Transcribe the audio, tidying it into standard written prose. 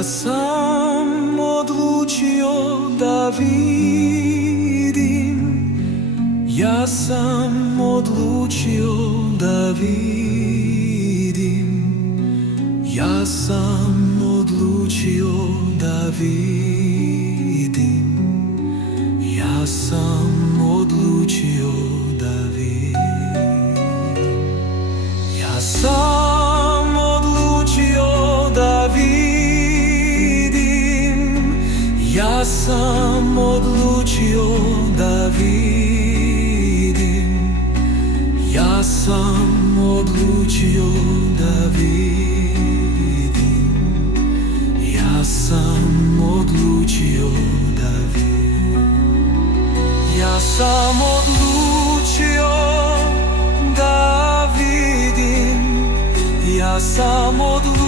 Ja sam odlučio da vidim, ja sam odlučio da vidim, ja sam odlučio da vidim, ja sam odlučio da vidim, ja sam odlučio da vidim, ja sam odlučio da vidim, ja sam odlučio da vidim, ja sam odlučio da vidim, ja sam odlučio da vidim, ja sam odlučio